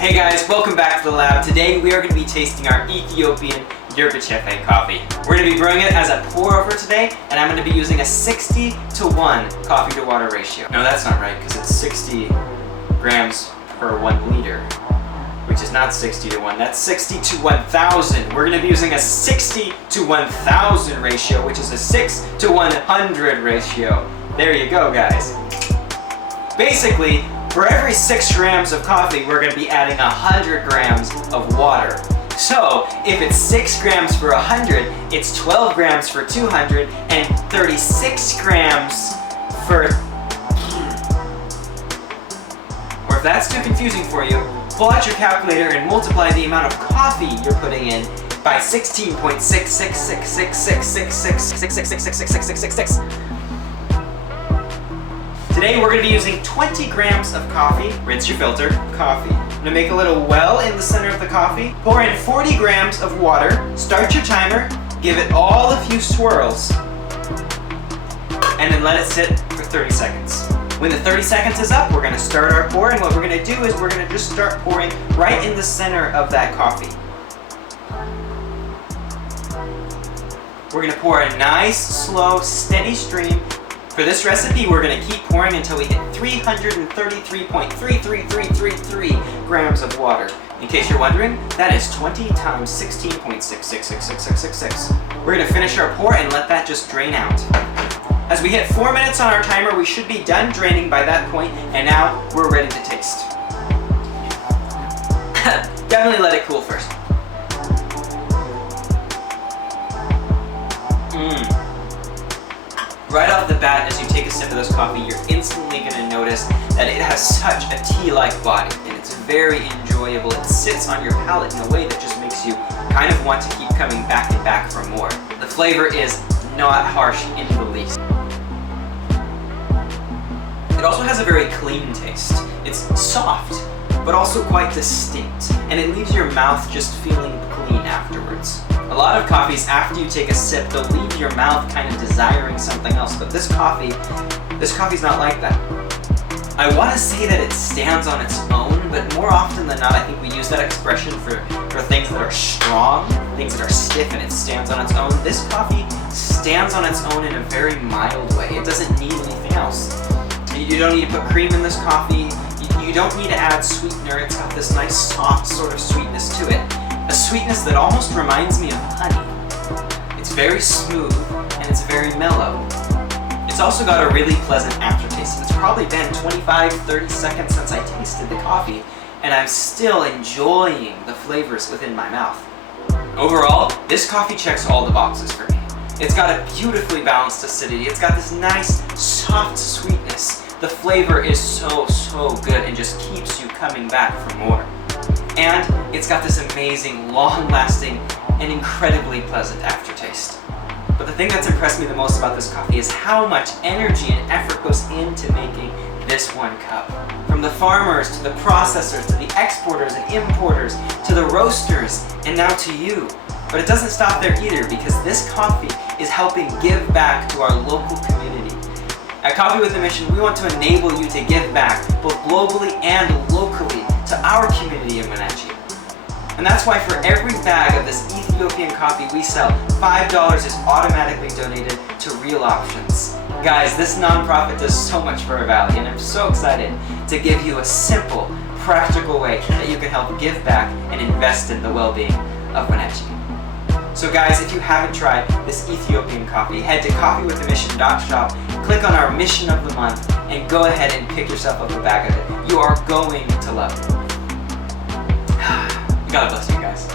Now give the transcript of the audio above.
Hey guys, welcome back to the lab. Today we are going to be tasting our Ethiopian yerba chefe coffee. We're going to be brewing it as a pour over today, and I'm going to be using a 60-to-1 coffee to water ratio. No, that's not right, because it's 60 grams per 1 liter, which is not 60-to-1. That's 60 to 1,000. We're going to be using a 60 to 1,000 ratio, which is a 6 to 100 ratio. There you go, guys. Basically, for every 6 grams of coffee, we're going to be adding 100 grams of water. So, if it's 6 grams for 100, it's 12 grams for 200, and 36 grams for... Or if that's too confusing for you, pull out your calculator and multiply the amount of coffee you're putting in by 16.66666666666666666. Today we're going to be using 20 grams of coffee. Rinse your filter. Coffee. I'm going to make a little well in the center of the coffee. Pour in 40 grams of water. Start your timer. Give it all a few swirls. And then let it sit for 30 seconds. When the 30 seconds is up, we're going to start our pour. And what we're going to do is we're going to just start pouring right in the center of that coffee. We're going to pour a nice, slow, steady stream. For this recipe, we're going to keep pouring until we hit 333.33333 grams of water. In case you're wondering, that is 20 times 16.66666666. We're going to finish our pour and let that just drain out. As we hit 4 minutes on our timer, we should be done draining by that point, and now we're ready to taste. Definitely let it cool first. Right off the bat, as you take a sip of this coffee, you're instantly going to notice that it has such a tea-like body, and it's very enjoyable. It sits on your palate in a way that just makes you kind of want to keep coming back and back for more. The flavor is not harsh in the least. It also has a very clean taste. It's soft, but also quite distinct, and it leaves your mouth just feeling clean afterwards. A lot of coffees, after you take a sip, they'll leave your mouth kind of desiring something else, but this coffee's not like that. I want to say that it stands on its own, but more often than not, I think we use that expression for things that are strong, things that are stiff, and it stands on its own. This coffee stands on its own in a very mild way. It doesn't need anything else. You don't need to put cream in this coffee. You don't need to add sweetener. It's got this nice, soft sort of sweetness to it. A sweetness that almost reminds me of honey. It's very smooth and it's very mellow. It's also got a really pleasant aftertaste. It's probably been 25-30 seconds since I tasted the coffee, and I'm still enjoying the flavors within my mouth. Overall, this coffee checks all the boxes for me. It's got a beautifully balanced acidity. It's got this nice, soft sweetness. The flavor is so good and just keeps you coming back for more. And it's got this amazing, long-lasting, and incredibly pleasant aftertaste. But the thing that's impressed me the most about this coffee is how much energy and effort goes into making this one cup. From the farmers, to the processors, to the exporters and importers, to the roasters, and now to you. But it doesn't stop there either, because this coffee is helping give back to our local community. At Coffee with a Mission, we want to enable you to give back, both globally and locally, to our community in Wenatchee. And that's why for every bag of this Ethiopian coffee we sell, $5 is automatically donated to Real Options. Guys, this nonprofit does so much for our valley, and I'm so excited to give you a simple, practical way that you can help give back and invest in the well-being of Wenatchee. So guys, if you haven't tried this Ethiopian coffee, head to coffeewiththemission.shop, click on our Mission of the Month, and go ahead and pick yourself up a bag of it. You are going to love it. God bless you guys.